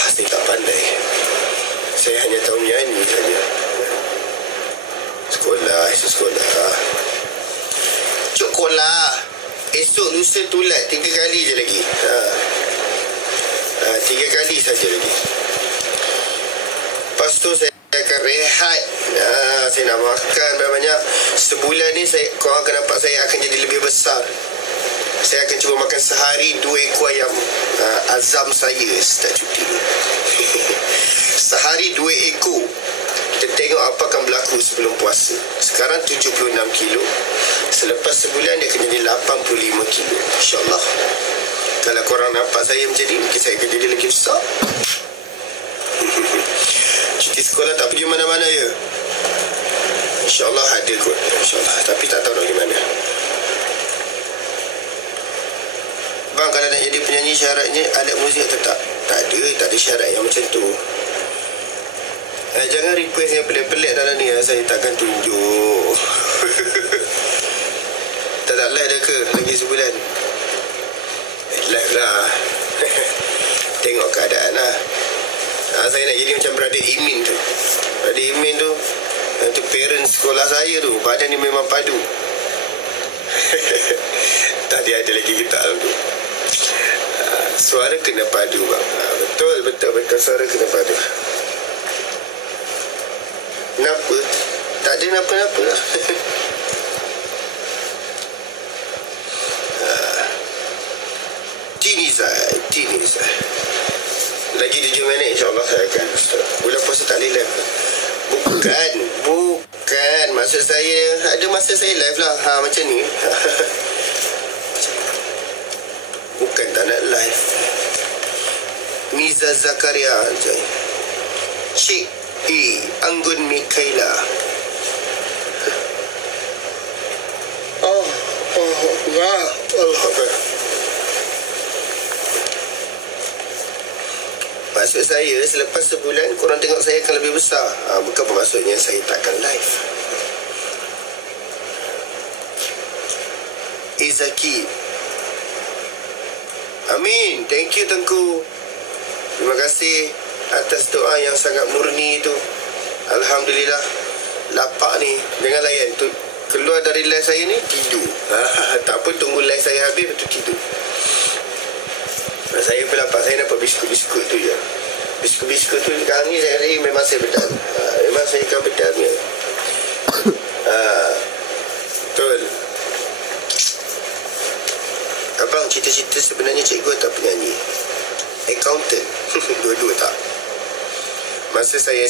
saya tak pandai. Saya hanya tahu menyanyi saja. Sekolah. Cokolah. Esok lusa tulat 3 kali je lagi. 3 kali saja lagi. Lepas tu saya akan rehat. Saya nak makan banyak-banyak. Sebulan ni korang akan nampak saya akan jadi lebih besar. Saya akan cuba makan sehari 2 ekor ayam. Azam saya start cuti ni. Sehari 2 ekor. Kita tengok apa akan berlaku sebelum puasa. Sekarang 76 kilo. Selepas sebulan dia akan jadi 85 kilo. InsyaAllah. Kalau korang nampak saya macam ni, mungkin saya akan jadi lagi besar. Cuti sekolah tak pergi mana-mana ya. InsyaAllah ada kot. InsyaAllah. Tapi tak tahu nak pergi mana. Bang, kalau nak jadi penyanyi syaratnya alat muzik atau tak? Tak ada syarat yang macam tu. Jangan request yang pelik-pelik dalam ni. Saya takkan tunjuk. Tak live dah ke? Lagi sebulan. Live lah. Tengok keadaan lah. Saya nak jadi macam Brother Imin tu. Brother Imin tu, itu parents sekolah saya tu. Badan ni memang padu. Tadi ada lagi kita tu. Suara kena padu bang. Betul suara kena padu. Kenapa? Tak ada kenapa-napa lah. Tinizai. Lagi 7 minit insyaAllah saya akan. Bulan puasa tak boleh live. Bukan. Maksud saya, ada masa saya live lah. Macam ni. Bukan tak nak live. Miza Zakaria. Cik Anggun Mikaela. Allah. Maksud saya, selepas sebulan korang tengok saya akan lebih besar. Bukan bermaksudnya saya takkan live. Izaki. Amin. Thank you Tengku. Terima kasih atas doa yang sangat murni itu. Alhamdulillah. Lapak ni. Jangan layan tu. Keluar dari live saya ni, tidur. Tak pun tunggu live saya habis, betul tidur. Saya pun lapak. Saya dapat biskut-biskut tu je. Biskut-biskut tu sekarang ni saya memang saya bedal. Memang saya akan bedalnya. Betul. Abang, cita-cita sebenarnya cikgu atau penyanyi? Accountant. Dua-dua tak. Masa saya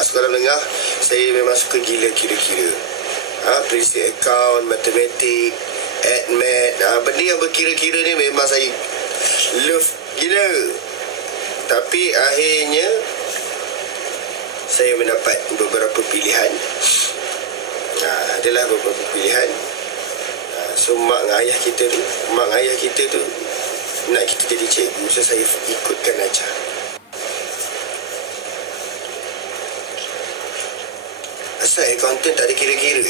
sekolah menengah, saya memang suka gila kira-kira. Prinsip account, matematik, admat. Benda yang berkira-kira ni memang saya love gila. Tapi akhirnya saya mendapat beberapa pilihan. Adalah beberapa pilihan. So mak ayah kita tu nak kita jadi cikgu. So saya ikutkan ajar. Asal accountant tak ada kira-kira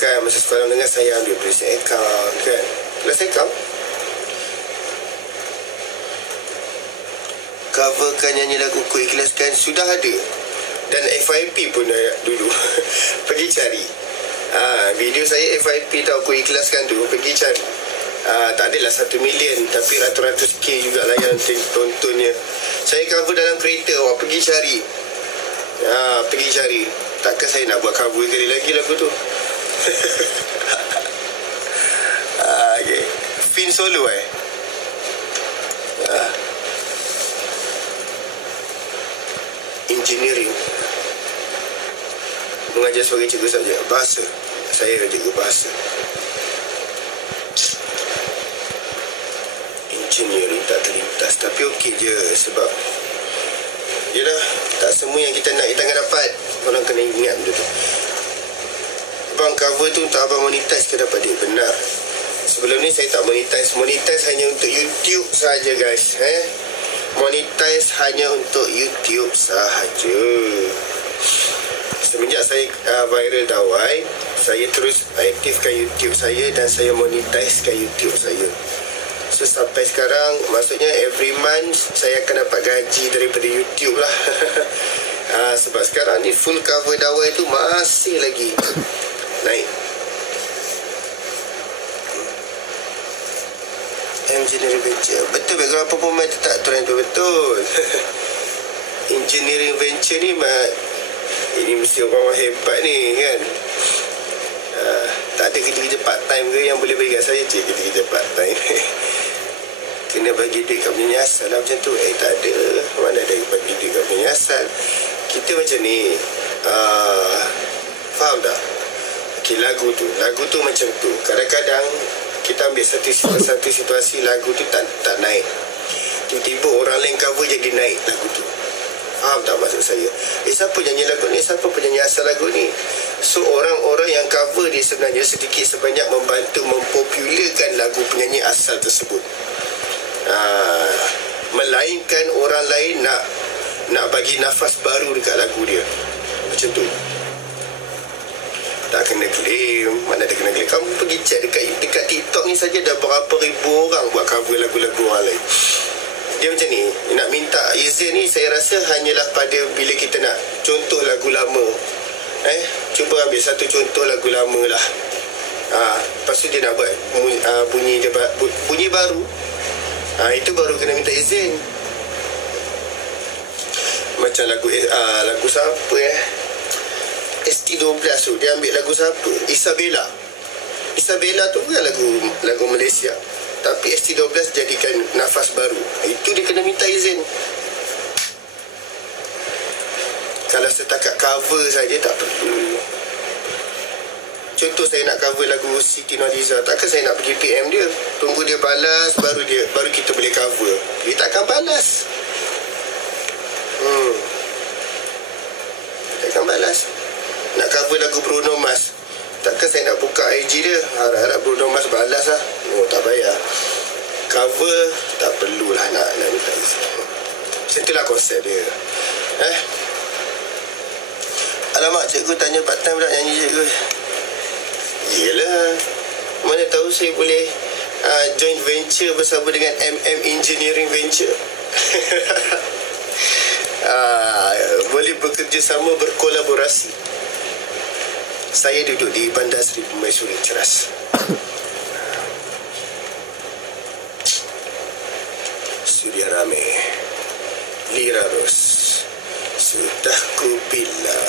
Kan masa sekolah menengah saya ambil prinsip account kan. Kelas account. Coverkan nyanyi lagu Ku Ikhlaskan sudah ada. Dan FYP pun dulu. Pergi cari. Video saya FYP tau Ku Ikhlaskan tu. Pergi cari. Tak adalah 1 million, tapi ratus-ratus K jugalah yang tontonnya. Saya cover dalam kereta. Pergi cari. Pergi cari. Takkan saya nak buat cover kali lagi lagu tu. Okay. Fin solo Engineering. Mengajar sebagai cikgu saja. Bahasa. Saya cikgu bahasa. Engineering tak terlintas. Tapi okey je. Sebab yelah, tak semua yang kita nak kita akan dapat. Orang kena ingat benda tu. Bang, cover tu untuk abang monetize ke dapat dia? Benar. Sebelum ni saya tak monetize. Monetize hanya untuk YouTube sahaja guys. Monetize hanya untuk YouTube sahaja. Semenjak saya viral dawai, saya terus aktifkan YouTube saya dan saya monetizekan YouTube saya. So sampai sekarang, maksudnya every month saya akan dapat gaji daripada YouTube lah. Sebab sekarang ni full cover dawai tu masih lagi naik. Engineering venture, betul background performance tak trend tu, betul. Engineering venture ni ini mesti orang hebat ni kan. Tak ada kerja-kerja part time ke yang boleh bagi kat saya je kerja-kerja part time. Kena bagi duit kat penyanyi lah macam tu. Tak ada, mana ada bagi duit kat penyanyi asal. Kita macam ni, faham tak? Okay, lagu tu macam tu. Kadang-kadang kita ambil satu situasi lagu tu tak naik, tiba-tiba orang lain cover jadi naik lagu tu. Faham tak maksud saya? Siapa nyanyi lagu ni? Siapa penyanyi asal lagu ni? So orang-orang yang cover dia sebenarnya sedikit sebanyak membantu mempopularkan lagu penyanyi asal tersebut. Melainkan orang lain nak bagi nafas baru dekat lagu dia. Macam tu. Tak kena claim. Mana ada kena claim? Kamu pergi check dekat TikTok ni saja dah berapa ribu orang buat cover lagu-lagu orang lain. Dia macam ni. Nak minta izin ni saya rasa hanyalah pada bila kita nak contoh lagu lama. Cuba ambil satu contoh lagu lama lah. Lepas tu dia nak buat bunyi baru. Itu baru kena minta izin. Macam lagu siapa ST12 tu, dia ambil lagu siapa? Isabella tu bukan lagu Malaysia, tapi ST12 jadikan nafas baru. Itu dia kena minta izin. Kalau setakat cover saja tak perlu. Contoh saya nak cover lagu Siti Nurhaliza, takkan saya nak pergi PM dia, tunggu dia balas baru kita boleh cover. Dia takkan balas. Takkan balas. Nak cover lagu Bruno Mars, takkan saya nak buka IG dia harap-harap Bruno Mars balas lah. Tak payah. Cover tak perlulah nak minta izin. Macam itulah konsep dia. Alamak, cikgu tanya part time tak nyanyi cikgu. Yelah, mana tahu saya boleh joint venture bersama dengan Engineering Venture. Boleh bekerjasama, berkolaborasi. Saya duduk di Bandar Seri Permaisuri Ceras. Suria Rame, Lira Ros, sudah ku bila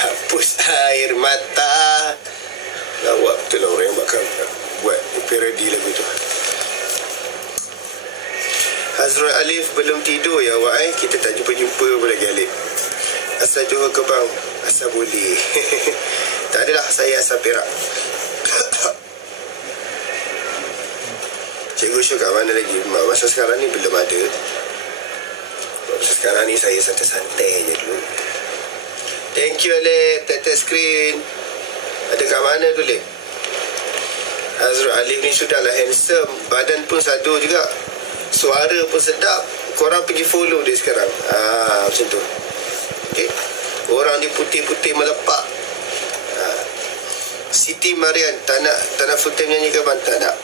hapus air mata. Lawak tu lah orang yang buat parodi lagu tu. Hazrul Alif belum tidur ya awak Kita tak jumpa-jumpa pun lagi Alif. Asal Johor ke bang? Asal boleh. Tak adalah, saya asal Perak. Cikgu Syuk kat mana lagi? Masa sekarang ni belum ada. Masa sekarang ni saya santai-santai je dulu. Thank you Alif, tap screen. Ada kat mana tu Alif? Hazrul Alif ni sudahlah handsome, badan pun sadu juga, suara pun sedap. Korang pergi follow dia sekarang. Macam tu. Okay. Orang dia putih-putih melepak. Siti Marian tak nak full time nyanyi ke bang? Tak nak.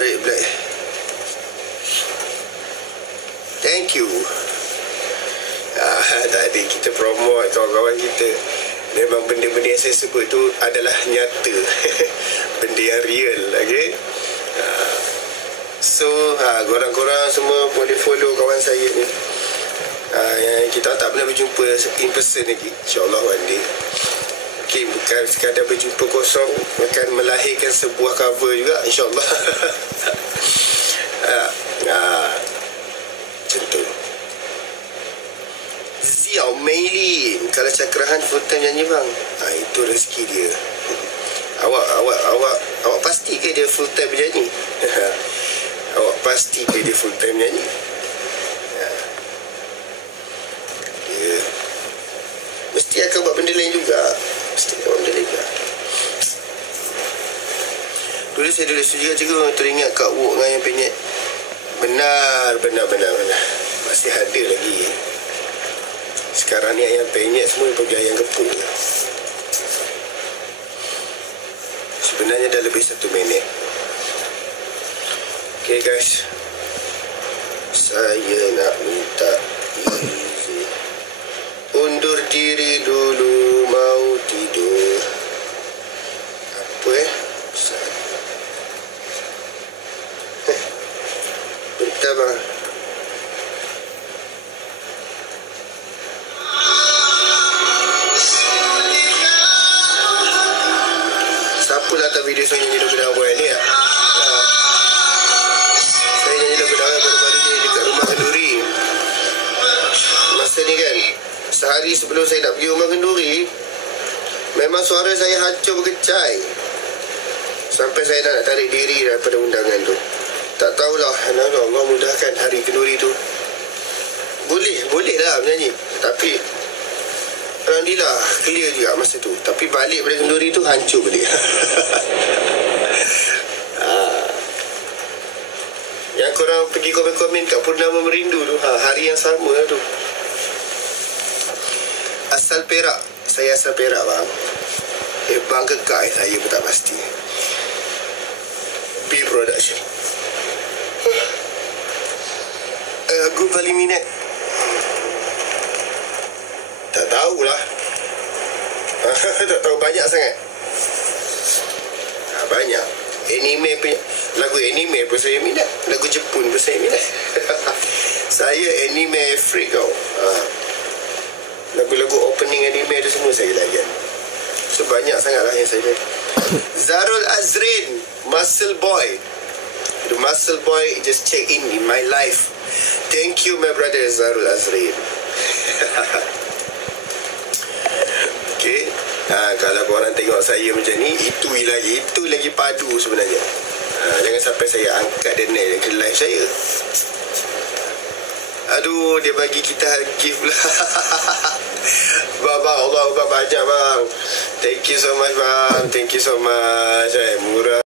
Red Black, thank you. Tadi kita promote kawan-kawan kita. Memang benda-benda yang saya sebut tu adalah nyata. Benda yang real. Okay. So korang-korang semua boleh follow kawan saya ni. Kita tak pernah berjumpa in person lagi. InsyaAllah one day. Okay, bukan sekadar berjumpa kosong, akan melahirkan sebuah cover juga InsyaAllah. Macam tu. Xiao Meilin, kalau Cakrahan full time nyanyi bang? Itu rezeki dia. Awak pasti ke dia full time bernyanyi? Awak pasti ke dia full time nyanyi? Dia mesti akan buat benda lain juga. Dulu saya dulu juga cikgu teringat Kak Wok dengan yang penyet. Benar. Masih ada lagi. Sekarang ni ayam penyet semua pergi ayam gepuk je. lebih 1 minit. Okay guys, saya nak minta izin undur diri dulu, mau tidur. Apa bentar bang. Siapa lah tak video saya nyanyi lagu Dawai ni lah. Saya nyanyi lagu Dawai baru-baru ni dekat rumah Kenduri. Masa ni kan, sehari sebelum saya nak pergi rumah Kenduri, memang suara saya hancur berkecai. Sampai saya nak tarik diri daripada undangan tu. Tak tahulah, Allah mudahkan hari Kenduri tu. Boleh lah menyanyi. Tapi alhamdulillah clear juga masa tu. Tapi balik pada Kenduri tu hancur balik. Yang korang pergi komen-komen kat Purnama Merindu tu, hari yang sama tu. Asal Perak. Saya asal Perak bang. Bang kekal saya pun tak pasti. B Production. Lagu paling minat, tak tahulah. Tak tahu banyak sangat. Banyak. Anime punya, lagu anime pun saya minat. Lagu Jepun pun saya minat. Saya anime freak tau. Lagu-lagu opening anime tu semua saya layan. So banyak sangat lah yang saya lihat. Zarul Azrin, Muscle Boy. The Muscle Boy just check in my life. Thank you my brother Zarul Azrin. Okay. Kalau korang tengok saya macam ni, itu lagi padu sebenarnya. Jangan sampai saya angkat dia naik ke live saya. Aduh, dia bagi kita gift pula. Bang, Allah banyak bang. Thank you so much bang. Thank you so much. Murah.